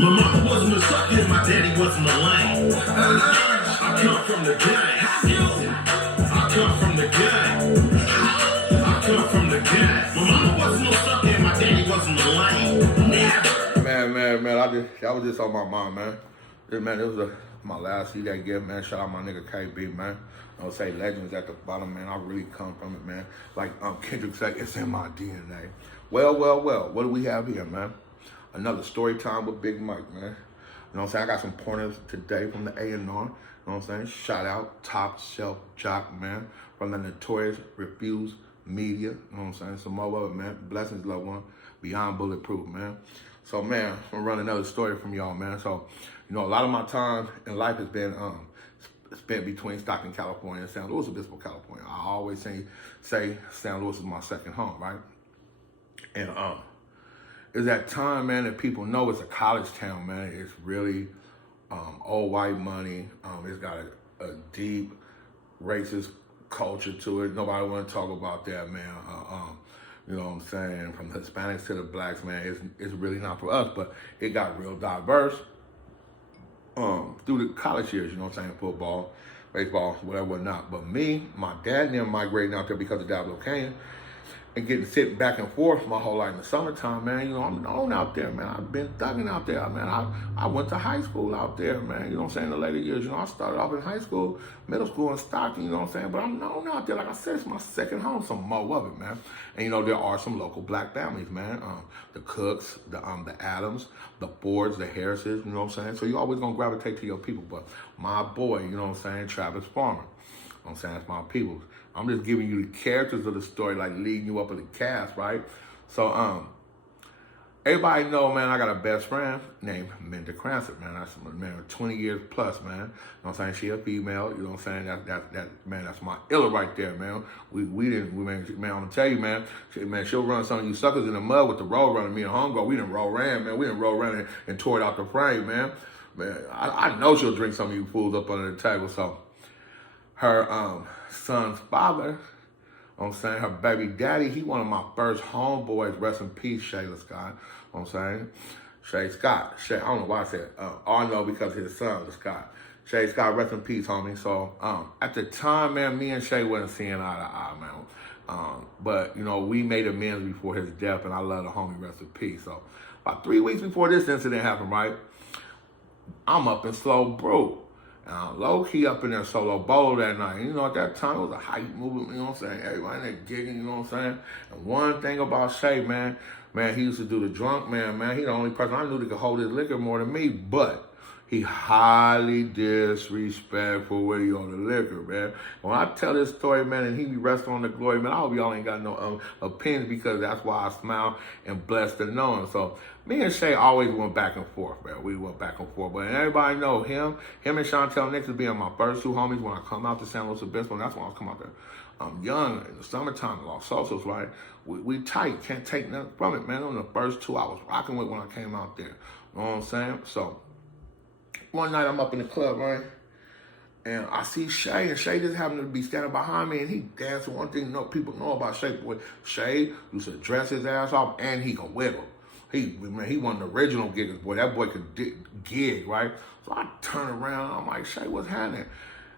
My mama wasn't a sucker, my daddy wasn't a lame. I come from the gang. I come from the gang. I come from the gang. My mama wasn't no sucker, my daddy wasn't a lame. Never. Man, that was just on my mind, man. Man, it was my last CD I give, man. Shout out my nigga KB, man. I'll say legends at the bottom, man. I really come from it, man. Like Kendrick said, it's in my DNA. Well. What do we have here, man? Another story time with Big Mike, man. You know what I'm saying? I got some pointers today from the A&R. You know what I'm saying? Shout out Top Shelf Jock, man. From the Notorious Refuse Media. You know what I'm saying? Some more of it, man. Blessings, loved one. Beyond Bulletproof, man. So, man, I'm going to run another story from y'all, man. So, you know, a lot of my time in life has been spent between Stockton, California and San Luis Obispo, California. I always say San Luis is my second home, right? And it's that time, man, that people know it's a college town, man. It's really old white money. It's got a deep racist culture to it. Nobody want to talk about that, man. You know what I'm saying? From the Hispanics to the blacks, man, it's really not for us, but it got real diverse through the college years, you know what I'm saying? Football, baseball, whatever, not. But me, my dad and them migrating out there because of Diablo Canyon and getting sitting back and forth my whole life in the summertime, man. You know, I'm known out there, man. I've been thugging out there, man. I went to high school out there, man. You know what I'm saying? In the later years, you know, I started off in high school, middle school in Stockton, you know what I'm saying? But I'm known out there. Like I said, it's my second home, some more of it, man. And, you know, there are some local black families, man. The Cooks, the Adams, the Fords, the Harrises, you know what I'm saying? So you always gonna gravitate to your people. But my boy, you know what I'm saying, Travis Farmer. You know what I'm saying? That's my people. I'm just giving you the characters of the story, like leading you up in the cast, right? So, everybody know, man, I got a best friend named Minda Cranston, man. That's, man, 20 years plus, man. You know what I'm saying? She a female, you know what I'm saying? That man, that's my illa right there, man. Man, I'm gonna tell you, man, she'll run some of you suckers in the mud with the roll running. Me and homegirl, we didn't roll ran, man. We didn't roll ran and tore it out the frame, man. Man, I know she'll drink some of you fools up under the table, so. Her son's father, you know what I'm saying, her baby daddy, he one of my first homeboys, rest in peace, Shayla Scott, you know what I'm saying? Shay Scott, I don't know why I said, I know because his son was Scott. Shay Scott, rest in peace, homie. So, at the time, man, me and Shay wasn't seeing eye to eye, man. But, you know, we made amends before his death, and I love the homie, rest in peace. So, about 3 weeks before this incident happened, right, I'm up in Slow Brew. Low key up in there solo bolo that night. You know, at that time, it was a hype movement, you know what I'm saying? Everybody in there gigging, you know what I'm saying? And one thing about Shay, man, he used to do the drunk man. He the only person I knew that could hold his liquor more than me, but he highly disrespectful with you on the liquor, man. When I tell this story, man, and he be resting on the glory, man, I hope y'all ain't got no opinions because that's why I smile and blessed to know him. So me and Shay always went back and forth, man. We went back and forth. But everybody know him and Chantel Nixon being my first two homies when I come out to San Luis Obispo, and that's when I was coming out there. I'm young in the summertime, Los Osos, right? We tight, can't take nothing from it, man. On the first two I was rocking with when I came out there. You know what I'm saying? So one night I'm up in the club, right? And I see Shay, and Shay just happened to be standing behind me, and he dancing. One thing people know about Shay, boy, Shay used to dress his ass off, and he can wiggle. He wasn't the original giggers, boy. That boy could gig, right? So I turn around, I'm like, Shay, what's happening?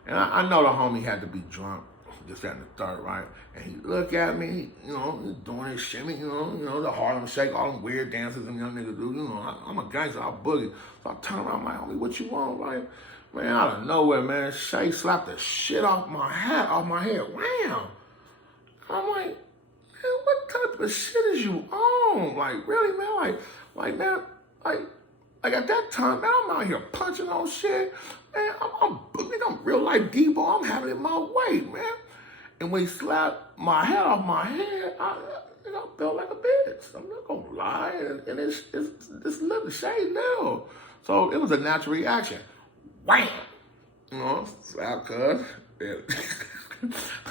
And I know the homie had to be drunk, just at the third, right? And he look at me, you know, he's doing his shimmy, you know, the Harlem Shake, all them weird dances them young niggas do. You know, I'm a gangster, I boogie. So I turn around, I'm like, homie, what you want, right? Man, out of nowhere, man, Shay slapped the shit off my hat, off my head. Wham! I'm like, man, what type of shit is you on? Like, really, man? Like, man, like at that time, man, I'm out here punching on shit. Man, I'm real life Debo. I'm having it my way, man. And when he slapped my hat off my head, I felt like a bitch. I'm not gonna lie, and it's little shade now. So it was a natural reaction. Wham! You know, slap cuz.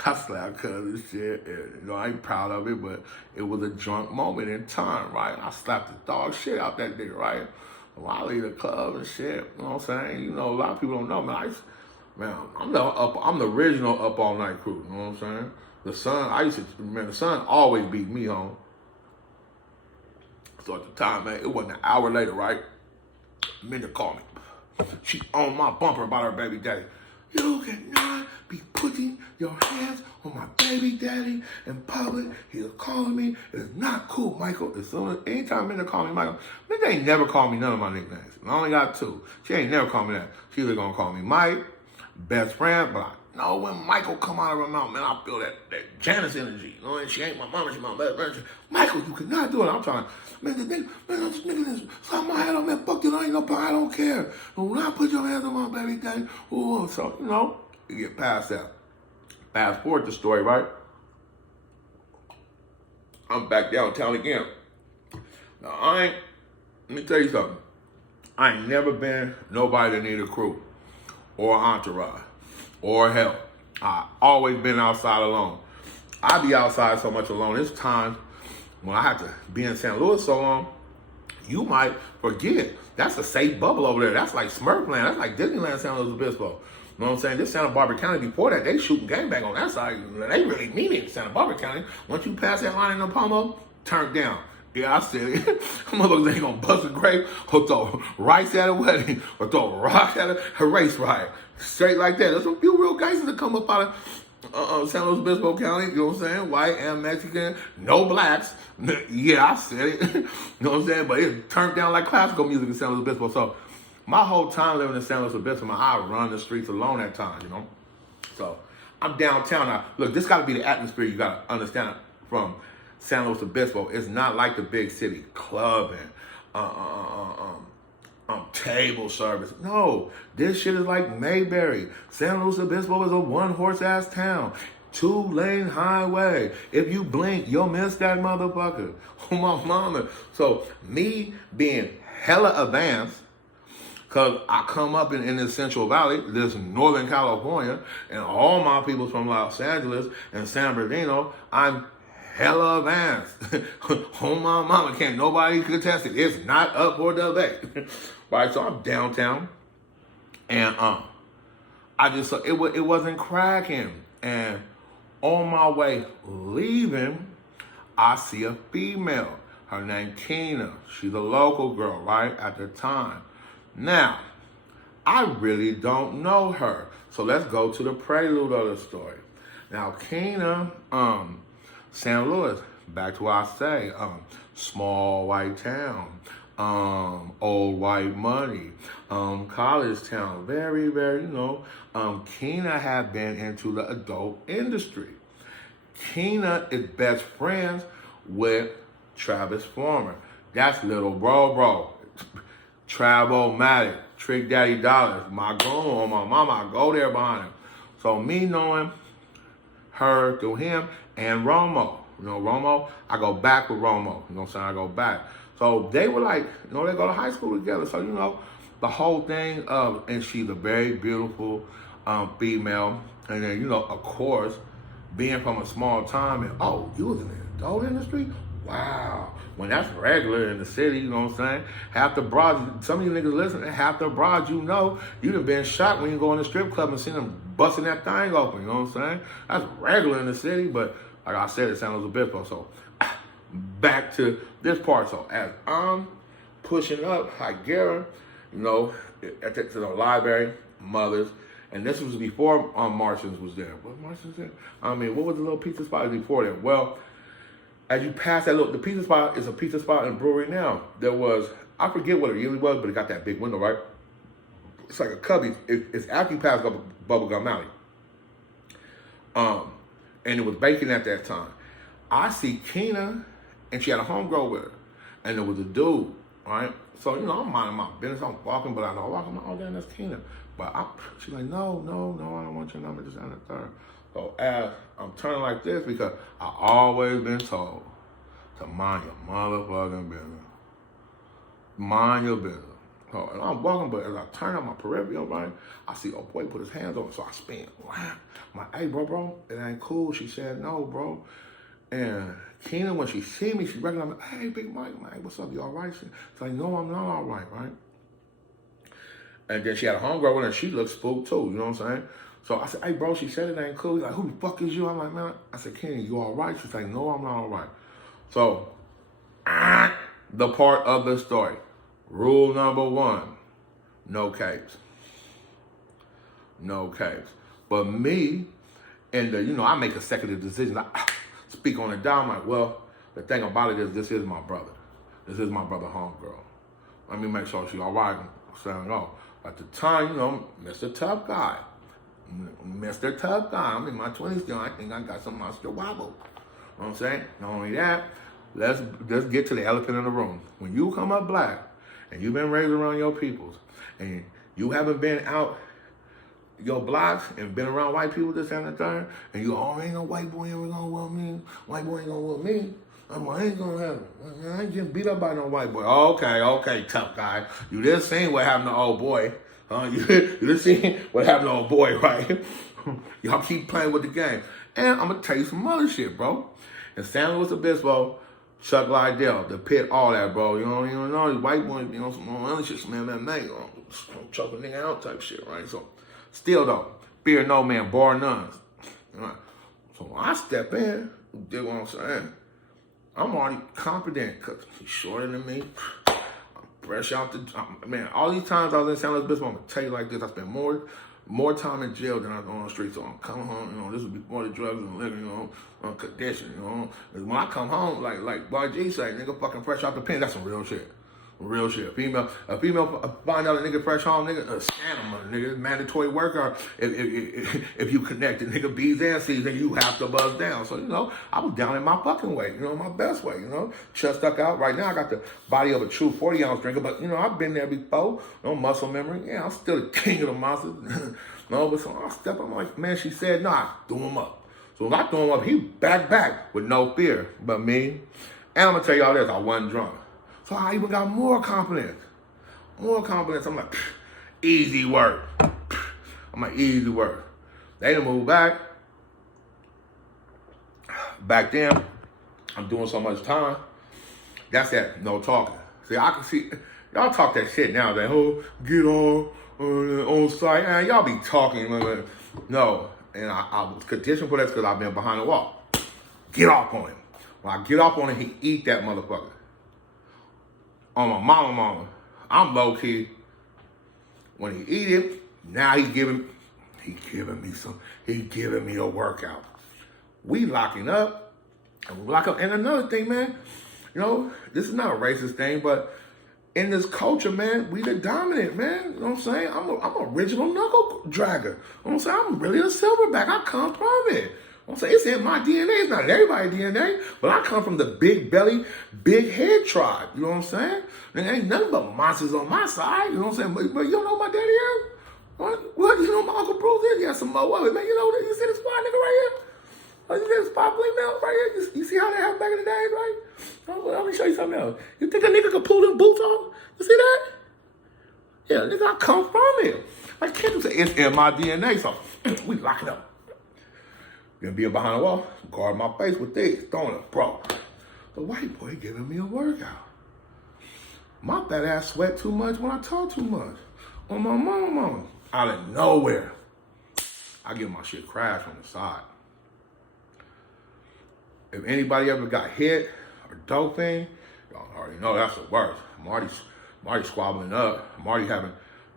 I slapped cuz and shit. And, you know, I ain't proud of it, but it was a drunk moment in time, right? I slapped the dog shit out that nigga, right? Well, I leave the club and shit. You know what I'm saying? You know, a lot of people don't know, man. I'm the original up all night crew. You know what I'm saying? The son always beat me home. So at the time, man, it wasn't an hour later, right? Minda called me. She on my bumper about her baby daddy. You cannot be putting your hands on my baby daddy in public. He's calling me. It is not cool, Michael. Anytime Minda call me Michael, Minda ain't never called me none of my nicknames. I only got two. She ain't never called me that. She either gonna call me Mike, best friend, but I know when Michael come out of her mouth, man, I feel that Janice energy. You know, and she ain't my mama, she my best friend. Michael, you cannot do it. I'm trying. Man, this nigga is slap my head on, man. Fuck you, I ain't no problem. I don't care. But when I put your hands on my baby daddy, ooh, so, you know, you get past that. Fast forward the story, right? I'm back downtown again. Now, let me tell you something. I ain't never been nobody that need a crew or entourage or help. I always been outside alone. I be outside so much alone. There's times when I have to be in St. Louis so long, you might forget. That's a safe bubble over there. That's like Smurfland. That's like Disneyland, San Luis Obispo. You know what I'm saying? This Santa Barbara County, before that, they shooting gangbang on that side. They really mean it in Santa Barbara County. Once you pass that line in the Pomo, turn down. Yeah, I said it. Motherfuckers ain't gonna bust a grape or throw rice at a wedding or throw a rock at a race riot. Straight like that. There's a few real gangsters that come up out of San Luis Obispo County, you know what I'm saying? White and Mexican, no blacks. Yeah, I said it. You know what I'm saying? But it turned down like classical music in San Luis Obispo. So my whole time living in San Luis Obispo, I run the streets alone at times, you know? So I'm downtown now. Look, this gotta be the atmosphere you gotta understand from San Luis Obispo. It's not like the big city clubbing, table service. No, this shit is like Mayberry. San Luis Obispo is a one-horse ass town. 2-lane highway. If you blink, you'll miss that motherfucker. Oh, my mama. So me being hella advanced, because I come up in the Central Valley, this Northern California, and all my people's from Los Angeles and San Bernardino, I'm hella advanced. Oh, my mama, can't nobody contest it. It's not up for debate. Right, so I'm downtown, and I just saw it wasn't cracking, and on my way leaving, I see a female. Her name Tina. She's a local girl, right, at the time. Now, I really don't know her, so let's go to the prelude of the story. Now, Kena, San Luis, back to what I say, small white town. Old white money, college town, very, very, Keena had been into the adult industry. Keena is best friends with Travis Former. That's little bro. Travel-matic, Trick Daddy Dollars, my girl, my mama, I go there behind him. So me knowing her through him and Romo, Romo, I go back with Romo, you know what I'm saying, I go back. So they were like, they go to high school together. So, the whole thing of, and she's a very beautiful female. And then, of course, being from a small town and, you was in the adult industry? Wow. When that's regular in the city, you know what I'm saying? Half the broads, some of you niggas listening, half the broads you done been shot when you go in the strip club and see them busting that thing open, you know what I'm saying? That's regular in the city, but like I said, it sounds a bit, so back to this part. So as I'm pushing up, I get her, to the library, mothers, and this was before Martians was there. What Martians there? What was the little pizza spot before that? Well, as you pass that the pizza spot is a pizza spot and brewery now. There was, I forget what it really was, but it got that big window, right? It's like a cubby. It's after you pass Bubblegum Alley. And it was baking at that time. I see Keena, and she had a homegirl with her. And there was a dude, right? So, I'm minding my business. I'm walking, but I know, damn, that's Keena. But she's like, no, I don't want your number, just on the third. So as I'm turning like this, because I always been told to mind your motherfucking business. Mind your business. So, and I'm walking, but as I turn on my peripheral, right, I see old boy put his hands on me, so I spin. Wow. I'm like, hey, bro, it ain't cool. She said, no, bro. And Keena, when she see me, she recognized me. Hey, Big Mike, what's up? You all right? She's like, no, I'm not all right? And then she had a homegirl with her, and she looked spooked too, you know what I'm saying? So I said, hey, bro, she said it ain't cool. He's like, who the fuck is you? I'm like, man, I said, Keena, you all right? She's like, no, I'm not all right. So, the part of the story, Rule number one, no capes. No capes. But me, and I make executive decisions. I speak on it down. I'm like, well, the thing about it is this is my brother. This is my brother homegirl. Let me make sure she's all right. So, no. At the time, Mr. Tough Guy. Mr. Tough Guy. I'm in my 20s still. I think I got some monster wobble. You know what I'm saying? Not only that, let's get to the elephant in the room. When you come up black and you've been raised around your peoples and you haven't been out your blocks and been around white people this and the third, and you, ain't no white boy ever gonna want me. White boy ain't gonna want me. I ain't gonna have it. I ain't getting beat up by no white boy. Okay, tough guy. You just seen what happened to old boy. You just seen what happened to old boy, right? Y'all keep playing with the game. And I'm gonna tell you some other shit, bro. In San Luis Obispo, Chuck Liddell, the pit, all that, bro. You don't even know. The white boys, some other shit, some MMA, choke a nigga out type shit, right? So, still though, fear no man, bar none. Right? So when I step in, you dig what I'm saying? I'm already confident because he's shorter than me. I'm fresh out the man. All these times I was in San Luis Obispo, I'm gonna tell you like this: I spent more time in jail than I go on the street. So I'm coming home, this was before the drugs and living, on condition, When I come home, like Boy G say, nigga, fucking fresh out the pen. That's some real shit. Real shit. A female find out a nigga fresh home, nigga, scan him, nigga, mandatory worker. If you connect the nigga B's and C's, then you have to buzz down. So, I was down in my fucking way, my best way, Chest stuck out. Right now, I got the body of a true 40-ounce drinker, but, I've been there before. No muscle memory. Yeah, I'm still the king of the monsters. But so I step, I'm like, man, she said, no, I threw him up. So when I threw him up, he back with no fear. But me, and I'm going to tell y'all this, I wasn't drunk. So I even got more confidence. I'm like, easy work. I'm like, easy work. They done moved back. Back then, I'm doing so much time. That's that, no talking. See, I can see, y'all talk that shit now. That get on site. And y'all be talking. No, and I was conditioned for that because I've been behind the wall. Get off on him. When I get off on him, he eat that motherfucker. On my mama, I'm low key. When he eat it, now he giving me a workout. We locking up, and we lock up. And another thing, man, this is not a racist thing, but in this culture, man, we the dominant, man. You know what I'm saying? I'm a original knuckle dragger. You know what I'm saying? I'm really a silverback. I come from it. I'm saying it's in my DNA. It's not in everybody's DNA, but I come from the big belly, big head tribe. You know what I'm saying? There ain't nothing but monsters on my side. You know what I'm saying? But you don't know my daddy is? What? You know my Uncle Bruce is? Yeah, some more of it, man. You see this fly nigga right here? You see this fly female right here? You see how they have back in the days, right? Let me show you something else. You think a nigga could pull them boots off? You see that? Yeah, nigga, I come from it. Like Kendall said, it's in my DNA, so we lock it up. Then being behind the wall, guard my face with this, throwing it, bro. The white boy giving me a workout. My fat ass sweat too much when I talk too much. On my mama, out of nowhere, I get my shit crashed on the side. If anybody ever got hit or doping, y'all already know that's the worst. I'm already squabbling up. I'm already having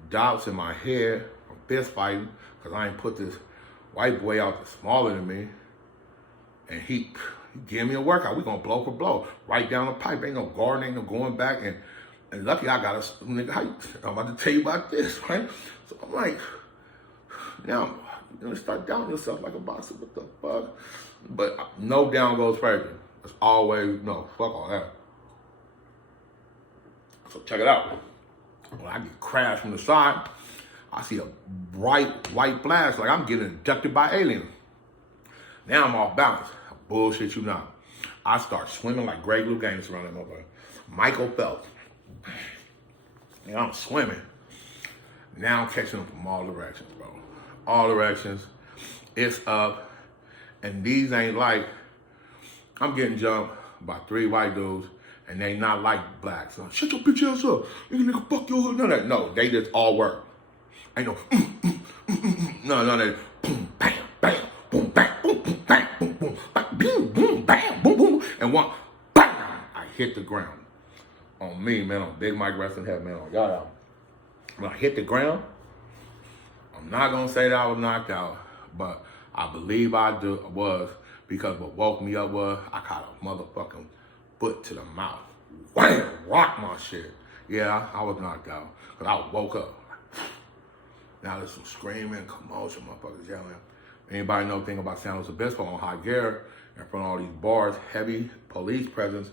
doubts in my head from fist fighting because I ain't put this white boy out that's smaller than me, and he give me a workout. We gonna blow for blow, right down the pipe. Ain't no guarding, ain't no going back. And lucky I got a nigga. I'm about to tell you about this, right? So I'm like, now you start doubting yourself like a boxer. What the fuck? But no down goes further. It's always no. Fuck all that. So check it out. When I get crashed from the side, I see a bright white flash like I'm getting abducted by aliens. Now I'm off balance. Bullshit you not. I start swimming like Greg Louganis around that motherfucker. Michael Phelps. And I'm swimming. Now I'm catching them from all directions, bro. All directions. It's up. And these ain't like, I'm getting jumped by 3 white dudes, and they not like blacks. So, shut your bitch ass up. You nigga, fuck your hood. None of that. No, they just all work. Ain't no, no, they boom, bam, bam, boom, bam, boom, boom, bam, boom, boom, bam, boom, boom, bam, boom, boom, and one, bam, I hit the ground on me, man, on Big Mike Wrestling Head, man, on y'all. When I hit the ground, I'm not gonna say that I was knocked out, but I believe was because what woke me up was I caught a motherfucking foot to the mouth. Wham! Rock my shit. Yeah, I was knocked out because I woke up. Now there's some screaming, commotion, motherfuckers yelling. Anybody know anything about San Luis Obispo on high gear in front of all these bars, heavy police presence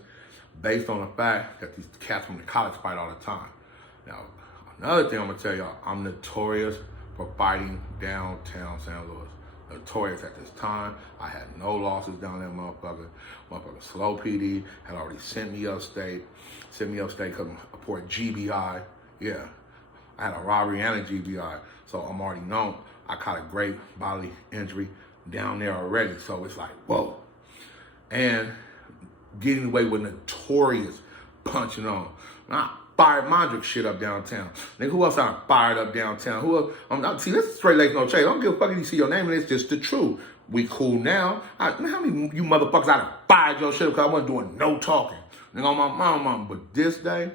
based on the fact that these cats from the college fight all the time. Now, another thing I'm gonna tell y'all, I'm notorious for fighting downtown San Luis. Notorious at this time. I had no losses down there, motherfucker. Motherfucker Slow PD had already sent me upstate. Because for a GBI. Yeah. I had a robbery and a GBI. So I'm already known. I caught a great bodily injury down there already. So it's like, whoa. And getting away with notorious punching on. I fired Mondrick shit up downtown. Nigga, who else I fired up downtown? Who else? See, this is straight lace, no chase. I don't give a fuck if you see your name and it's just the truth. We cool now. How many you motherfuckers I done fired your shit because I wasn't doing no talking? Nigga, on my mama. But this day,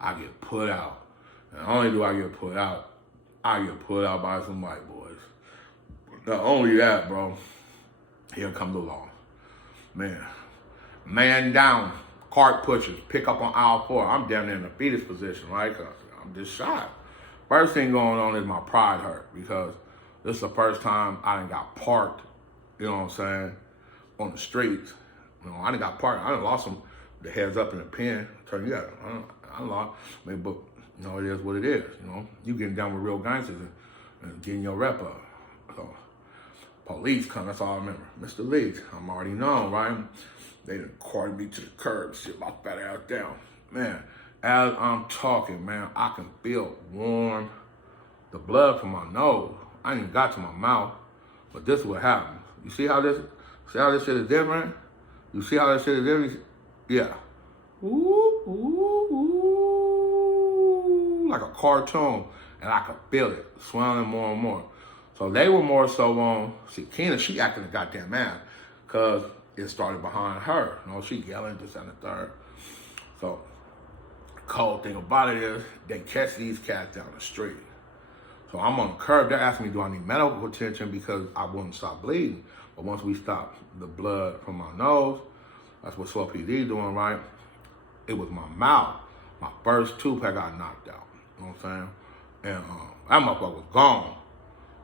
I get put out. Not only do I get put out, I get put out by some white boys. Not only that, bro, here comes the law. Man down, cart pushers, pick up on aisle 4. I'm down there in the fetus position, right? Cause I'm just shot. First thing going on is my pride hurt because this is the first time I done got parked, you know what I'm saying, on the streets. You know, I done got parked. I done lost some the heads up in the pen. I lost. But you know, it is what it is. You know, you getting down with real gangsters and getting your rep up. So police come. That's all I remember. Mr. Leeds, I'm already known, right? They done carted me to the curb, sit my fat ass down. Man, as I'm talking, man, I can feel warm, the blood from my nose. I ain't even got to my mouth, but this is what happened. You see how this shit is different? You see how this shit is different? Yeah. Ooh, ooh, ooh, like a cartoon, and I could feel it swelling more and more. So they were more so on, see, Keena, she acting a goddamn mad, because it started behind her. You know, she yelling this and the third. So, the cold thing about it is, they catch these cats down the street. So I'm on the curb. They're asking me, do I need medical attention because I wouldn't stop bleeding. But once we stopped the blood from my nose, that's what Slow PD doing, right? It was my mouth. My first tooth had got knocked out. You know what I'm saying? And that motherfucker was gone.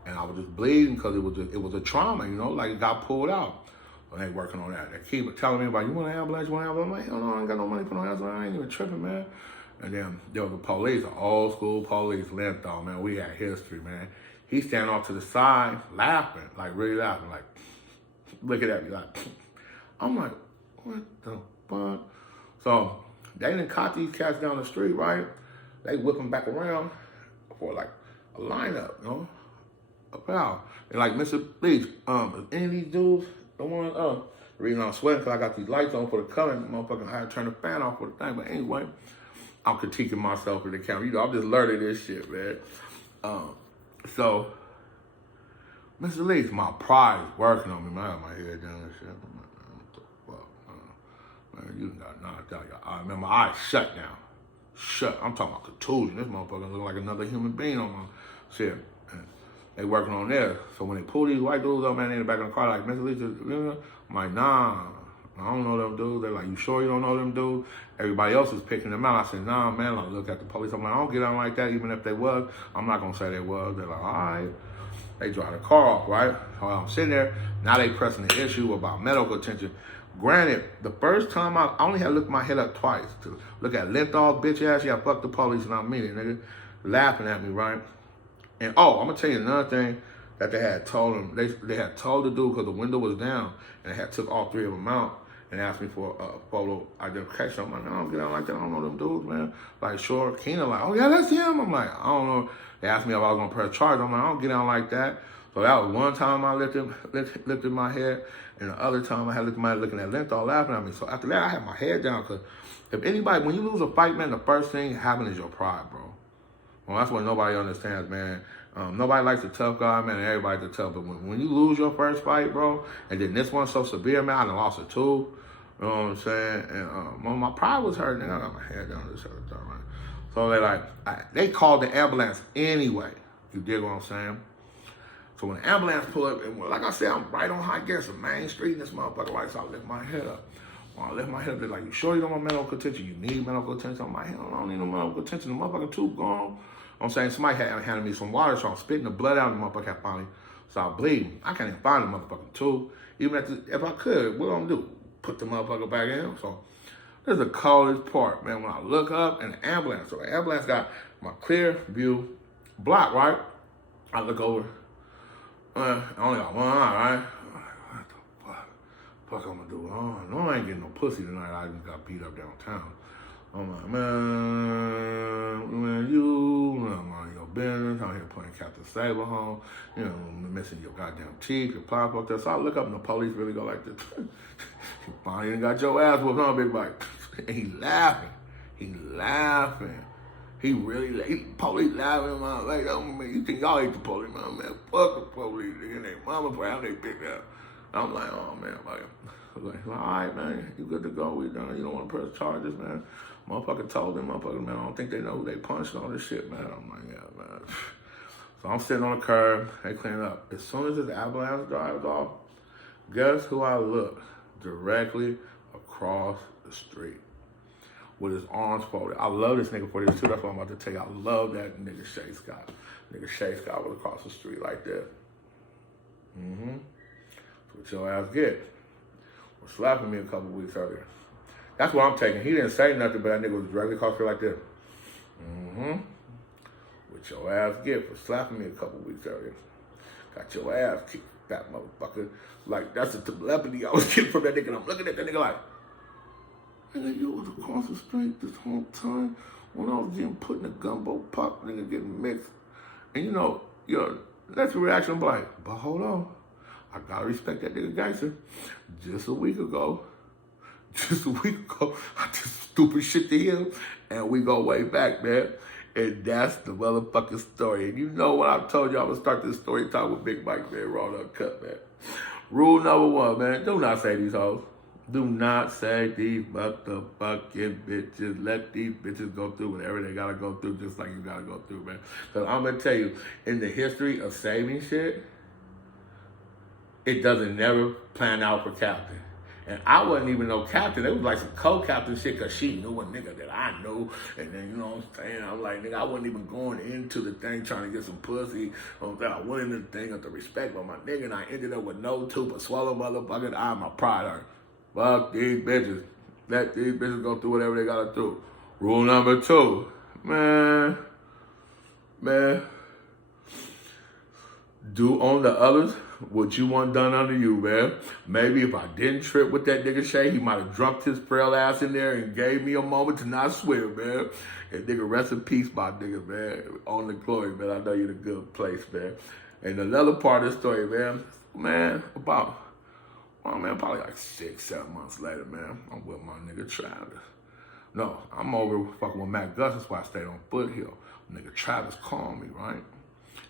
And I was just bleeding because it was a trauma, you know, like it got pulled out. But they working on that. They keep telling me about, you want an ambulance, I'm like, hell no, I ain't got no money for no ambulance. I ain't even tripping, man. And then there was a police, an old school police, Lenthal, man. We had history, man. He stand off to the side, laughing, like really laughing, like looking at me, like. I'm like, what the fuck? So they done caught these cats down the street, right? They whip them back around for like a lineup, you know? About. And like, Mr. Leach, is any of these dudes, the ones, the reason I'm sweating because I got these lights on for the color, motherfucker, I had to turn the fan off for the thing. But anyway, I'm critiquing myself in the camera. You know, I'm just learning this shit, man. So, Mr. Leach, my pride is working on me, man. I got my head down and shit. I'm like, what the fuck, man, you got knocked out your eye. Man, my eyes shut down. Shut. I'm talking about contusion. This motherfucker look like another human being on my shit. And they working on there. So when they pull these white dudes up, man, they in the back of the car, like, Mr. Leach, I'm like, nah, I don't know them dudes. They're like, you sure you don't know them dudes? Everybody else is picking them out. I said, nah, man. I look at the police. I'm like, I don't get on like that, even if they was. I'm not going to say they was. They're like, all right. They drive the car off, right? So I'm sitting there. Now they pressing the issue about medical attention. Granted, the first time I only had to look my head up twice to look at Lenthal's bitch ass. Yeah, fuck the police and I mean it, nigga. Laughing at me, right? And I'm going to tell you another thing that they had told him. They had told the dude because the window was down and they had took all three of them out and asked me for a photo identification. I'm like, I don't get out like that. I don't know them dudes, man. Like, sure. Keena like, oh, yeah, that's him. I'm like, I don't know. They asked me if I was going to press charge. I'm like, I don't get out like that. So that was one time I lifted my head, and the other time I had lifted my head looking at Lenthal laughing at me. So after that, I had my head down because if anybody, when you lose a fight, man, the first thing happening is your pride, bro. Well, that's what nobody understands, man. Nobody likes a tough guy, man, and everybody's a tough. But when you lose your first fight, bro, and then this one's so severe, man, I done lost it too. You know what I'm saying? And my pride was hurt, nigga. I got my head down this other time, right? So they called the ambulance anyway. You dig what I'm saying? So when the ambulance pull up, and like I said, I'm right on high gas of Main Street, and this motherfucker, right, so I lift my head up. When I lift my head up, they're like, you sure you don't want medical attention? You need medical attention? I'm like, hell, I don't need no medical attention. The motherfucker too gone. I'm saying somebody had handed me some water, so I'm spitting the blood out, and the motherfucker had finally started bleeding. I can't even find the motherfucking tube. Even if I could, what I'm gonna do? Put the motherfucker back in? So this is the coldest part, man. When I look up and the ambulance, so the ambulance got my clear view block, right? I look over. I only got one eye, right? What the fuck I'm gonna do? Oh, no, I ain't getting no pussy tonight. I just got beat up downtown. I'm like, man, you mind your business. I'm here playing Captain Saber home. You know, missing your goddamn teeth, your pop up there. So I look up and the police really go like this. You finally got your ass whooped on, big bike. And he laughing. He police laughing in my like, oh man, you think y'all hate the police, man? Fuck the police, and they mama for how they pick up. I'm like, oh man, like, all right, man, you good to go? We done. You don't want to press charges, man. Motherfucker told them, motherfucker, man, I don't think they know who they punched and all this shit, man. I'm like, yeah, man. So I'm sitting on the curb, they clean up. As soon as this ambulance drives off, guess who I look? Directly across the street with his arms folded. I love this nigga for this too. That's what I'm about to tell you. I love that nigga Shay Scott. Nigga Shay Scott was across the street like that. That's what your ass get. Was slapping me a couple weeks earlier. That's what I'm taking. He didn't say nothing, but that nigga was directly across the street like this. What your ass get for slapping me a couple weeks earlier. Got your ass kicked, that motherfucker. Like, that's the telepathy I was getting from that nigga. And I'm looking at that nigga like, nigga, you was across the street this whole time when I was getting put in a gumbo pot, nigga, getting mixed. And you know, your next reaction was like, but hold on. I gotta respect that nigga gangster. Just a week ago, I did stupid shit to him, and we go way back, man. And that's the motherfucking story. And you know what I told you, I'm gonna start this story time with Big Mike, man, raw uncut, man. Rule number one, man, do not say these hoes. Do not say these motherfucking bitches. Let these bitches go through whatever they gotta go through, just like you gotta go through, man. Because I'm gonna tell you, in the history of saving shit, it doesn't never plan out for Captain. And I wasn't even no captain. It was like some co-captain shit because she knew a nigga that I knew. And then, you know what I'm saying? I was like, nigga, I wasn't even going into the thing trying to get some pussy. I went into the thing with the respect of my nigga, and I ended up with no tooth but swallow motherfucking eye. My pride hurt. Fuck these bitches. Let these bitches go through whatever they gotta do. Rule number two. Man. Do on the others what you want done under you, man. Maybe if I didn't trip with that nigga Shay, he might have dropped his frail ass in there and gave me a moment to not swim, man. And nigga, rest in peace, my nigga, man. On the glory, man. I know you're in a good place, man. And another part of the story, man, probably like 6-7 months later, man, I'm with my nigga Travis. No, I'm over fucking with Matt Gus. That's why I stayed on Foothill. Nigga Travis called me, right?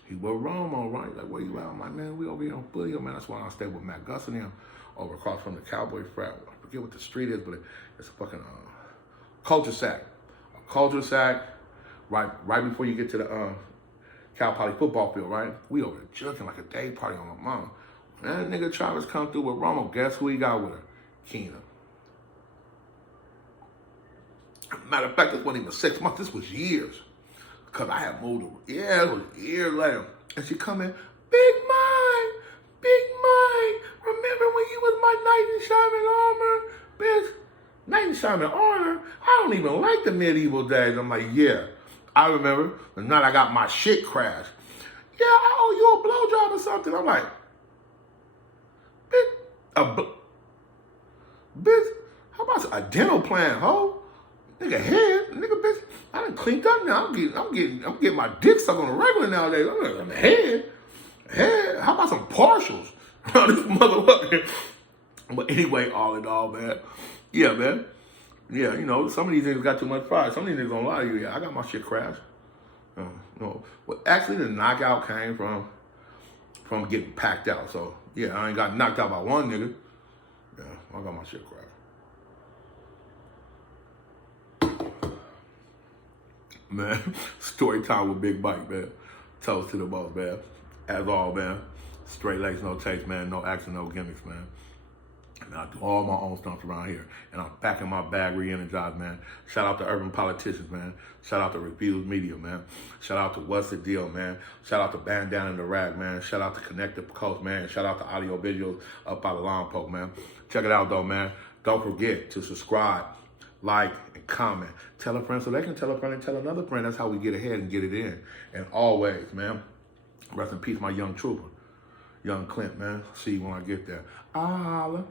He was Romo, right? Like, where you at? I'm like, man, we over here on Foothill, man. That's why I stayed with Matt Gus and him over across from the Cowboy frat. I forget what the street is, but it's a fucking cul-de-sac. A cul-de-sac right before you get to the Cal Poly football field, right? We over there juking like a day party on my mama. And that nigga Travis come through with Romo. Guess who he got with her? Keena. Matter of fact, this wasn't even 6 months. This was years. Because I had moved her. Yeah, it was years later. And she come in, Big Mike, remember when you was my knight in shining armor? Bitch, knight in shining armor? I don't even like the medieval days. I'm like, yeah, I remember the night I got my shit crashed. Yeah, I owe you a blowjob or something. I'm like, bitch, how about a dental plan, ho? Nigga head, nigga bitch. I done cleaned up now. I'm getting my dick sucked on a regular nowadays. I'm the head. How about some partials? This motherfucker. But anyway, all in all, man. Yeah, man. Yeah, you know, some of these niggas got too much pride. Some of these niggas don't lie to you. Yeah, I got my shit crashed. know, well, actually the knockout came from getting packed out. So yeah, I ain't got knocked out by one nigga. Yeah, I got my shit cracking. Man, story time with Big Bike, man. Toast to the boss, man. As all, man. Straight legs, no taste, man. No action, no gimmicks, man. And I do all my own stunts around here. And I'm back in my bag, re-energized, man. Shout out to urban politicians, man. Shout out to Refused Media, man. Shout out to What's the Deal, man. Shout out to Bandana in the Rag, man. Shout out to Connected Coast, man. Shout out to Audio Visuals up by the Lompoc, man. Check it out, though, man. Don't forget to subscribe, like, and comment. Tell a friend so they can tell a friend and tell another friend. That's how we get ahead and get it in. And always, man, rest in peace, my young trooper. Young Clint, man. See you when I get there. Holla.